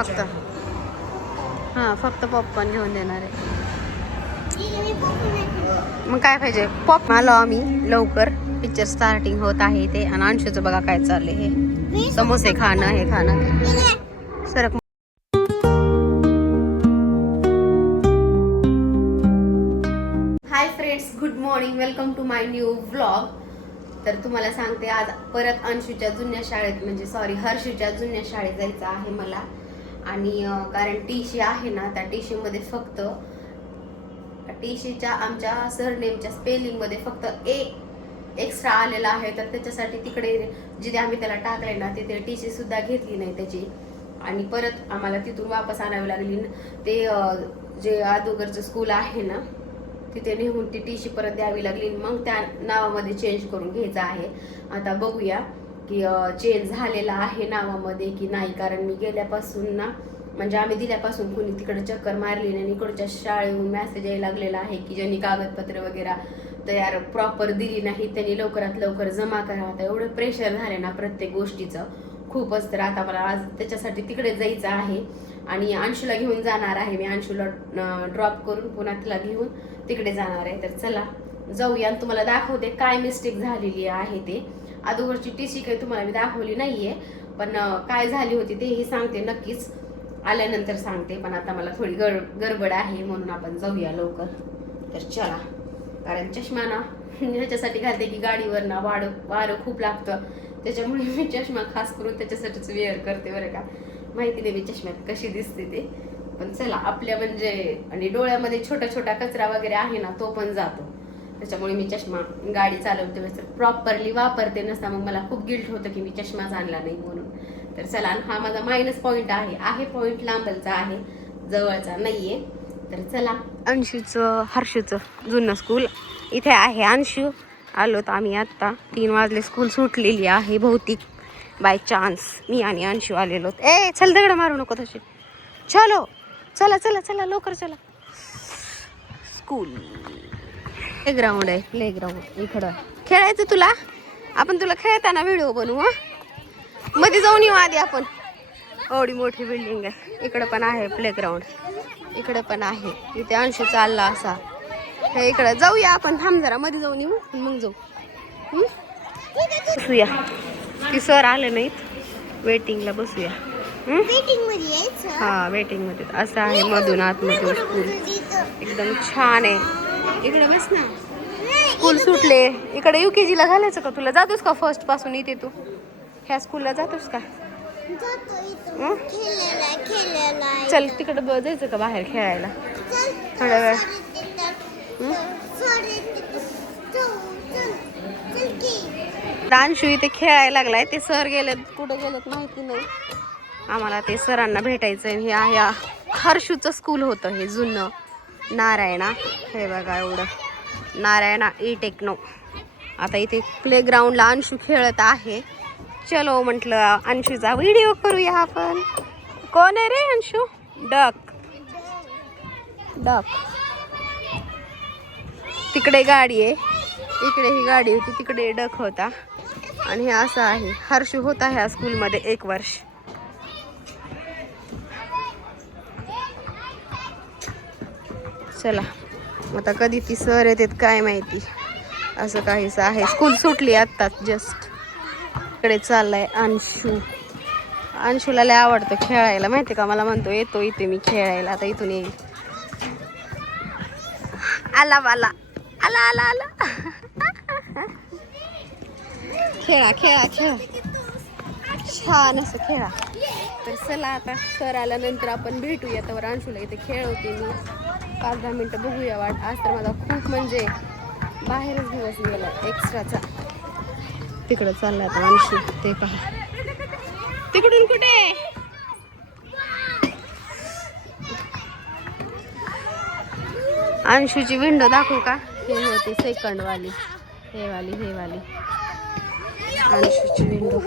फक्त हां फक्त पॉपकॉर्न घेऊन देणार आहे. मग काय पाहिजे पॉप. आलो आम्ही लवकर. पिक्चर स्टार्टिंग होत आहे ते. आणि अंशूचं बघा काय चाललंय. हे समोसे खाणं हे खाणं ते सरक. Hi friends, good morning. Welcome to my new vlog. तर तुम्हाला सांगते आज परत अंशूच्या जुन्या शाळेत म्हणजे हर्षूच्या जुन्या शाळेत जायचं आहे मला. आणि कारण टीसी आहे ना, त्या टीसीमध्ये फक्त टीसीच्या आमच्या सरनेमच्या स्पेलिंगमध्ये फक्त ए एक्स्ट्रा आलेला आहे. तर त्याच्यासाठी तिकडे जिथे आम्ही त्याला टाकले ना तिथे टीसी सुद्धा घेतली नाही त्याची. आणि परत आम्हाला तिथून वापस आणावी लागली. ते जे अगोदरचं स्कूल आहे ना तिथे नेहून ती टीसी परत द्यावी लागली. मग त्या नावामध्ये चेंज करून घ्यायचं आहे. आता बघूया की चेंज झालेला आहे नावामध्ये की नाही. कारण मी गेल्यापासून ना म्हणजे आम्ही दिल्यापासून कोणी तिकडे चक्कर मारली नाही. इकडच्या शाळेहून मेसेज यायला लागलेला आहे की ज्यांनी कागदपत्र वगैरे तयार प्रॉपर दिली नाही त्यांनी लवकरात लवकर जमा करा. आता एवढं प्रेशर झाले ना प्रत्येक गोष्टीचं खूपच. तर आता मला आज त्याच्यासाठी तिकडे जायचं आहे. आणि अंशूला घेऊन जाणार आहे मी. अंशूला ड्रॉप करून पुन्हा तिला घेऊन तिकडे जाणार आहे. तर चला जाऊया आणि तुम्हाला दाखवते काय मिस्टेक झालेली आहे ते. अगोदरची टीसी काही तुम्हाला मी दाखवली नाहीये, पण काय झाली होती तेही सांगते नक्कीच. आल्यानंतर सांगते. पण आता मला थोडी गडबड आहे म्हणून आपण जाऊया लवकर. तर चला. कारण चष्मा ना ह्याच्यासाठी घालते की गाडीवर ना वारं खूप लागतं. त्याच्यामुळे मी चष्मा खास करून त्याच्यासाठीच वेअर करते बरं का. माहिती नाही मी चष्म्यात कशी दिसते ते. पण चला आपल्या म्हणजे आणि डोळ्यामध्ये छोटा छोटा कचरा वगैरे आहे ना तो पण जातो. त्याच्यामुळे मी चष्मा गाडी चालवते वेळेस प्रॉपरली वापरते. नसता मग मला खूप गिल्ट होतं की मी चष्माच आणला नाही म्हणून. तर चला हा माझा मायनस पॉईंट आहे पॉईंट लांबलचा आहे, जवळचा नाहीये. तर चला अंशूचं हर्षूचं जुनं स्कूल इथे आहे. अंशू आलो तर आम्ही आत्ता 3 वाजले. स्कूल सुटलेली आहे बहुतेक बाय चान्स. मी आणि अंशू आलेलो. ए चल दगड मारू नको तशी. चलो चला चला चला लवकर चला. स्कूल प्ले ग्राउंड आहे. प्ले ग्राउंड इकडं खेळायचं तुला. आपण तुला खेळताना व्हिडिओ बनवू. हा मध्ये जाऊन येऊ आधी आपण. एवढी मोठी बिल्डिंग आहे. इकडं पण आहे प्ले ग्राउंड. इकडे पण आहे. इथे अंशू चालला असा. हे इकडं जाऊया आपण. थांब जरा मध्ये जाऊन येऊ मग जाऊ. बसूया. ती सर आले नाहीत. वेटिंगला बसूया. हा वेटिंग मध्ये असं आहे. मधून आतमधून स्कूल एकदम छान आहे. इकडे बस ना. स्कूल सुटले. इकडे UKG ला घालायचं का तुला? जातोस का फर्स्ट पासून इथे तू ह्या स्कूलला जातोस का? चल तिकडे जायचं का बाहेर खेळायला थोड्या वेळ? अंशू इथे खेळायला लागलाय. ते सर गेलेत कुठे गेलेत माहिती नाही आम्हाला. ते सरांना भेटायचंय. हे आहे हर्षूचं स्कूल होतं हे जुनं नारायणा. हे बघा एवढं नारायणा ई टेक्नो. आता इथे प्ले ग्राउंडला अंशू खेळत आहे. चलो म्हटलं अंशूचा व्हिडिओ करूया आपण. कोण आहे रे अंशू? Duck duck. तिकडे गाडी आहे. इकडे ही गाडी होती. तिकडे डक होता. आणि हे असं आहे. हर्षू होता ह्या स्कूलमध्ये 1 वर्ष. चला आता कधी ती सर येतात काय माहिती. असं काहीच आहे. स्कूल सुटली आत्ताच जस्ट. इकडे चाललाय अंशू. अंशूला लय आवडतं खेळायला माहिती का. मला म्हणतो येतो इथे मी खेळायला. आता इथून येईल. आला आला आला आला आला. खेळा खेळा खेळा छान असं खेळा. तर चला आता सर आल्यानंतर आपण भेटूया. तर अंशूला इथे खेळवते मी 5-10 मिनटं बघूया वाट. आज तर माझा खूप म्हणजे बाहेरच दिवस गेला एक्स्ट्राचा. तिकडं चालला आता अंशू. ते पहा तिकडून कुठे. अंशूची विंडो दाखवू का? हे होती सेकंड वाली. हे वाली अंशूची विंडो.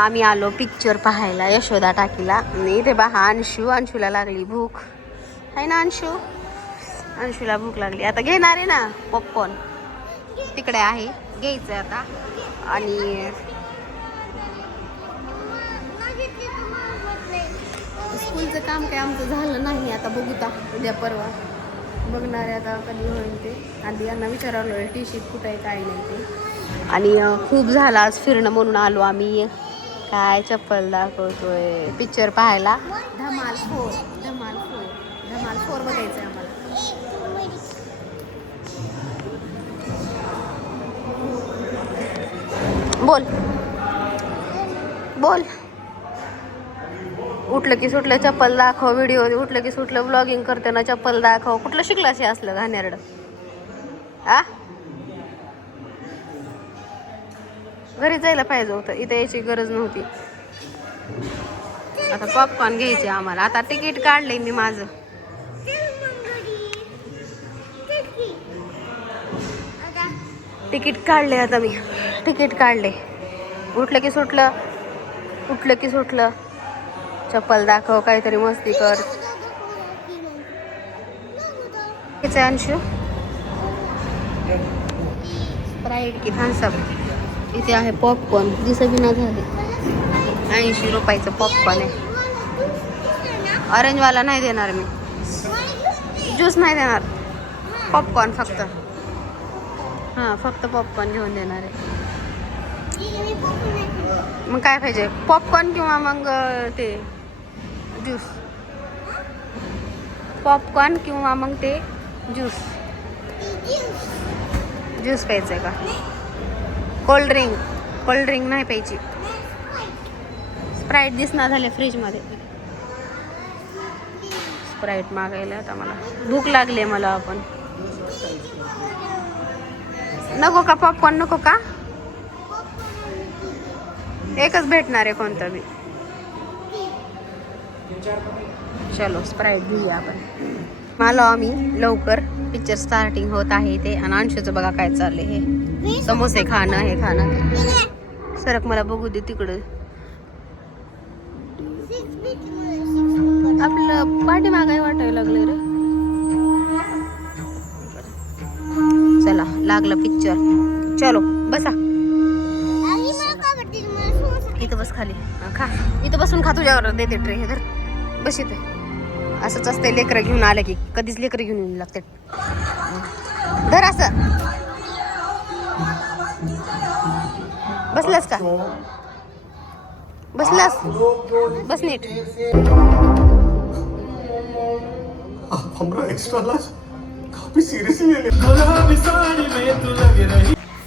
आम्ही आलो पिक्चर पाहायला यशोदा टाकीला. आणि इथे पहा अंशूला लागली भूक आहे ना. अंशूला भूक लागली. आता घेणार आहे ना पॉपकॉर्न, तिकडे आहे घ्यायचं आता. आणि स्कूलचं काम काय आमचं झालं नाही. आता बघूता उद्या परवा बघणार आहे आता कधी होईल ते. आधी यांना विचारलं टी शर्ट कुठं आहे काय नाही ते. आणि खूप झालं आज फिरणं म्हणून आलो आम्ही. काय चप्पल दाखवतोय पिक्चर पाहायला. धमाल 4 बघायचं आहे आम्हाला. बोल उठलं की सुटलं चप्पल दाखव. व्हिडिओ उठलं की सुटलं ब्लॉगिंग करते ना चप्पल दाखव. कुठलं शिकलास हे असलं घाणेरडं? आ घरी जायला पाहिजे होतं, इथे यायची गरज नव्हती. आता पॉपकॉर्न घ्यायचे आम्हाला. आता तिकीट काढले मी माझं. तिकीट काढले आता मी. तिकीट काढले. उठलं की सुटलं चप्पल दाखव, काहीतरी मस्ती कर. अंशू स्प्राईट की थम्सअप. इथे आहे पॉपकॉर्न. दिसबिना झाले. 80 रुपयाचं पॉपकॉर्न आहे. ऑरेंजवाला नाही देणार मी. ज्यूस नाही देणार. पॉपकॉर्न फक्त. हां फक्त पॉपकॉर्न घेऊन देणार आहे. मग काय पाहिजे? पॉपकॉर्न किंवा मग ते ज्यूस. पॉपकॉर्न किंवा मग ते ज्यूस प्यायचं आहे का? कोल्ड्रिंक नाही प्यायची. स्प्राईट दिसणार झाले फ्रीजमध्ये. स्प्राईट मागायला आता मला भूक लागली मला. आपण नको का पॉपकॉर्न? नको का? एकच भेटणार आहे कोणतं बी. चलो स्प्राईट घेऊया आपण. आलो आम्ही लवकर. पिक्चर स्टार्टिंग होत आहे ते. आणि अंशूचं बघा काय चाललंय. हे समोसे खाणं हे खाणं. सरक मला बघू दे तिकडं. आपलं पाठीमागाय वाटायला लागलं रे. चला लागलं पिक्चर. चलो बसा. इथं बस खाली. खा इथं बसून खा. तुझ्यावर देते ट्रे. हे धर बस इथे. असंच असते लेकरं घेऊन आलं की कधीच लेकरं घेऊन येऊन लागते. धर असं. बसलास का? बस नीट.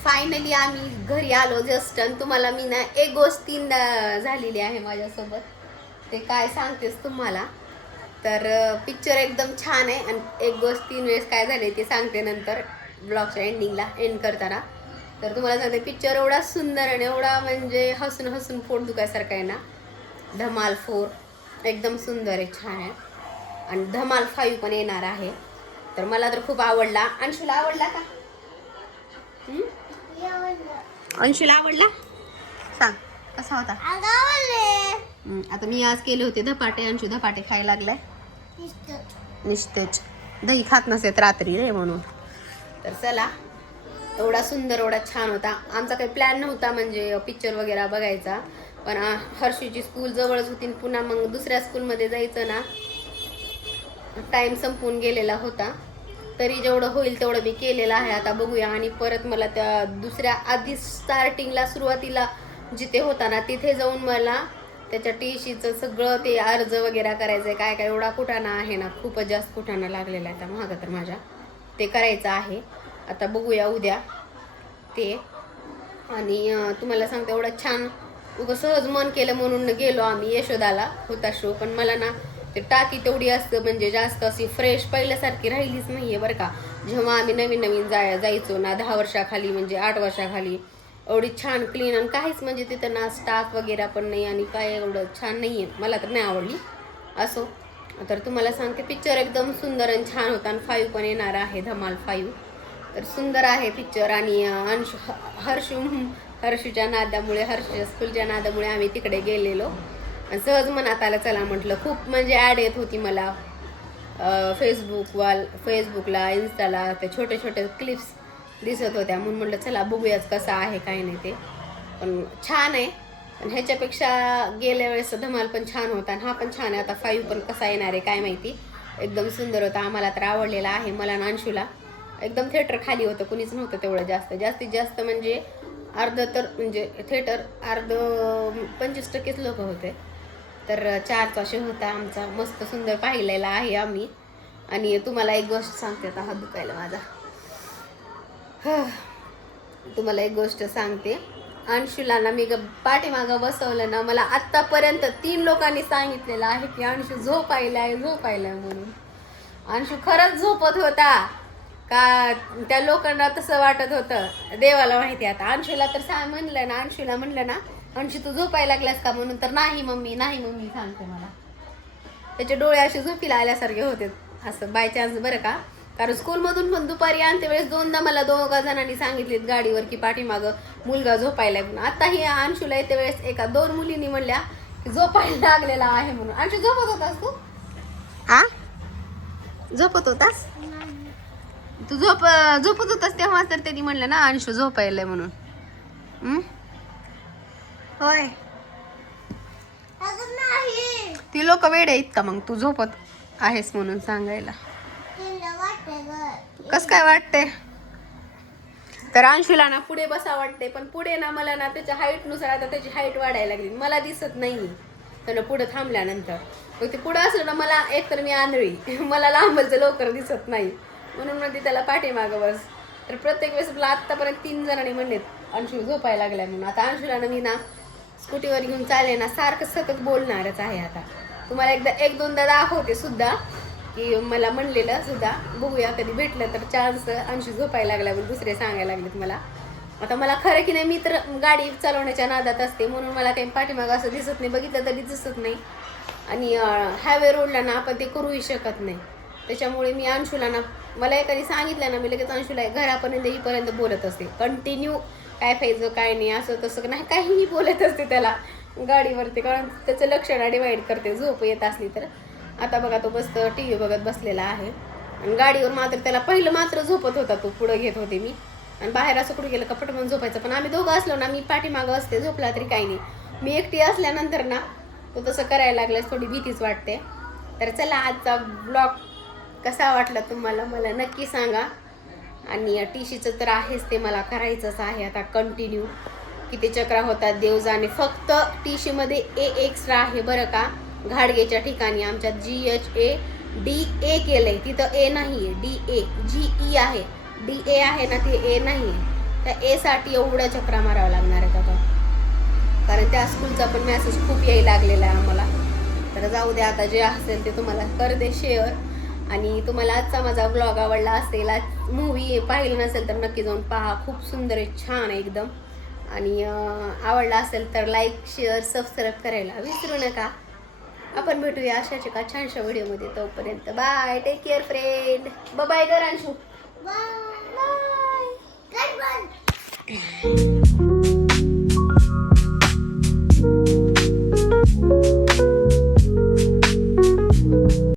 फायनली आम्ही घरी आलो जस्ट. आणि तुम्हाला मी ना एक गोष्ट झालेली आहे माझ्यासोबत. ते काय सांगतेस तुम्हाला. तर पिक्चर एकदम छान आहे. आणि एक गोष्ट 3 वेळेस काय झाले ते सांगते नंतर ब्लॉगच्या एंडिंगला एंड करताना. तर तुम्हाला सांगते पिक्चर एवढा सुंदर आणि एवढा म्हणजे हसून पोट दुखायसारखा आहे ना. धमाल 4 एकदम सुंदर आहे, छान आहे. आणि धमाल 5 पण येणार आहे. तर मला तर खूप आवडला. अंशूला आवडला का? अंशूला आवडला? सांग कसा होता? आता मी आज केले होते धपाटे. अंशू धपाटे खायला लागलाय. निश्चितच दही खात नसेत रात्री रे म्हणून. तर चला एवढा सुंदर एवढा छान होता. आमचा काही प्लॅन नव्हता म्हणजे पिक्चर वगैरे बघायचा. पण हर्षूची स्कूल जवळच होती. पुन्हा मग दुसऱ्या स्कूलमध्ये जायचं ना. टाईम संपून गेलेला होता. तरी जेवढं होईल तेवढं मी केलेलं आहे. आता बघूया. आणि परत मला त्या दुसऱ्या आधी स्टार्टिंगला सुरुवातीला जिथे होता ना तिथे जाऊन मला त्याच्या टीशीचं सगळं ते अर्ज वगैरे करायचं आहे. काय एवढा कुठाना आहे ना. खूपच जास्त कुठाना लागलेला आहे त्या महागा तर माझ्या. ते करायचं आहे. आता बघूया उद्या ते. आणि तुम्हाला सांगते एवढा छान उगं सहज मन केलं म्हणून गेलो आम्ही. यशोदाला होता शो. पण मला ना ते टाकी तेवढी असतं म्हणजे जास्त अशी फ्रेश पहिल्यासारखी राहिलीच नाही आहे बरं का. जेव्हा आम्ही नवीन जायचो ना 10 वर्षाखाली म्हणजे 8 वर्षाखाली एवढी छान क्लीन. आणि काहीच म्हणजे तिथं ना स्टाफ वगैरे पण नाही. आणि काय एवढं छान नाही आहे. मला तर नाही आवडली. असो तर तुम्हाला सांगते पिक्चर एकदम सुंदर आणि छान होता. आणि 5 पण येणार आहे धमाल 5. तर सुंदर आहे पिक्चर. आणि हर्षूच्या नादामुळे, हर्षूच्या स्कूलच्या नादामुळे आम्ही तिकडे गेलेलो आणि सहज मनात आलं चला म्हटलं. खूप म्हणजे ॲड येत होती मला फेसबुकला इन्स्टाला, ते छोटे छोटे क्लिप्स दिसत होत्या म्हणून म्हटलं चला बघूयाच कसं आहे काय नाही ते. पण छान आहे. पण ह्याच्यापेक्षा गेल्या वेळेस धमाल पण छान होता आणि हा पण छान आहे. आता 5 पण कसा येणार आहे काय माहिती. एकदम सुंदर होता. आम्हाला तर आवडलेला आहे, मला आणि अंशूला. एकदम थिएटर खाली होतं, कुणीच नव्हतं तेवढं जास्त. जास्तीत जास्त म्हणजे म्हणजे थिएटर 25% लोक होते. तर 4चा शो होता आमचा. मस्त सुंदर पाहिलेला आहे आम्ही. आणि तुम्हाला एक गोष्ट सांगते, आता हात दुखायला माझा. तुम्हाला एक गोष्ट सांगते. अंशूला ना मी पाठीमागं बसवलं ना, मला आत्तापर्यंत 3 लोकांनी सांगितलेलं आहे की अंशू झोपायलाय म्हणून. अंशू खरंच झोपत होता का त्या लोकांना तसं वाटत होतं देवाला माहिती. आता अंशूला तर म्हणलं ना अंशू तू झोपायला लागलास का म्हणून, तर नाही मम्मी सांगते मला. त्याचे डोळे असे झोपीला आल्यासारखे होते असं बाय चान्स बरं का. कारण स्कूलमधून पण दुपारी आणते वेळेस 2दा मला 2 जणांनी सांगितलेत गाडीवर की पाठीमागं मुलगा झोपायला म्हणून. आता ही अंशूला येते वेळेस 2 मुलींनी म्हणल्या की झोपायला लागलेला आहे म्हणून. अंशू झोपत होतास तू? झोपत होतास तू? झोपत होतास तेव्हा तर त्यांनी म्हणलं ना अंशू झोपायला म्हणून. होय, ती लोक वेड आहेत का मग तू झोपत आहेस म्हणून सांगायला? कस काय वाटते? तर अंशूला ना पुढे बसा वाटते, पण पुढे ना मला ना त्याच्या हाईटनुसार आता त्याची हाईट वाढायला लागली, मला दिसत नाही त्यानं पुढे थांबल्यानंतर. मग ते पुढं असलं ना मला एकतर मी आंधळी मला लांबच लवकर दिसत नाही म्हणून म्हणते त्याला पाठीमागं बस. तर प्रत्येक वेळेस मला आत्तापर्यंत 3 जणांनी म्हणलेत अंशू झोपायला लागलाय म्हणून. आता अंशूला ना मी ना स्कूटीवर घेऊन चालले ना सारखं सतत बोलणारच आहे. आता तुम्हाला 1-2दा दाखवते सुद्धा की मला म्हणलेलं सुद्धा. बघूया कधी भेटलं तर चान्स. अंशू झोपायला लागला म्हणून दुसरे सांगायला लागलेत मला. आता मला खरं की नाही, मी तर गाडी चालवण्याच्या नादात असते म्हणून मला काही पाठीमागं असं दिसत नाही, बघितलं तरी दिसत नाही. आणि हायवे रोडला ना आपण ते करूही शकत नाही. त्याच्यामुळे मी अंशूला ना मला एखादी सांगितलं ना मी लगेच अंशूला घरापर्यंत येईपर्यंत बोलत असते कंटिन्यू. काय पाहिजे काय नाही असं तसं नाही, काहीही बोलत असते त्याला गाडीवरती. कारण त्याचं लक्ष ना डिवाईड करते झोप येत असली तर. आता बघा तो मस्त TV बघत बसलेला आहे आणि गाडीवर मात्र त्याला पहिलं मात्र झोपत होता, तो पुढं घेत होते मी आणि बाहेर असं कुठं गेलं कपट म्हणून झोपायचं. पण आम्ही दोघं असलो ना मी पाठीमागं असते, झोपला तरी काही नाही. मी एकटी असल्यानंतर ना तो तसं करायला लागल्यास थोडी भीतीच वाटते. तर चला आजचा ब्लॉग कसा वाटला तुम्हाला मला नक्की सांगा. आणि टीशीचं तर आहेच, ते मला करायचंच आहे आता कंटिन्यू. किती चक्रा होतात देव जाणे. फक्त टीशीमध्ये एक्स्ट्रा आहे बरं का. घाडगेच्या ठिकाणी आमच्यात GHADA केलंय, तिथं A नाही आहे, DA GE आहे. DA आहे ना, ते A नाही आहे. त्या A साठी एवढ्या चक्रा मारावं लागणार आहेत आता, कारण त्या स्कूलचा पण मेसेज खूप यायला लागलेला आहे आम्हाला. तर जाऊ द्या, आता जे असेल ते तुम्हाला करते शेअर. आणि तुम्हाला आजचा माझा ब्लॉग आवडला असेल, मूवी पाहिलं नसेल तर नक्की जाऊन पहा. खूप सुंदर आहे, छान आहे एकदम. आणि आवडला असेल तर लाईक शेअर सबस्क्राईब करायला विसरू नका. आपण भेटूया अशाच एका छानशा व्हिडिओमध्ये. तोपर्यंत bye, take care friend. Bye कर अंशू. बाय.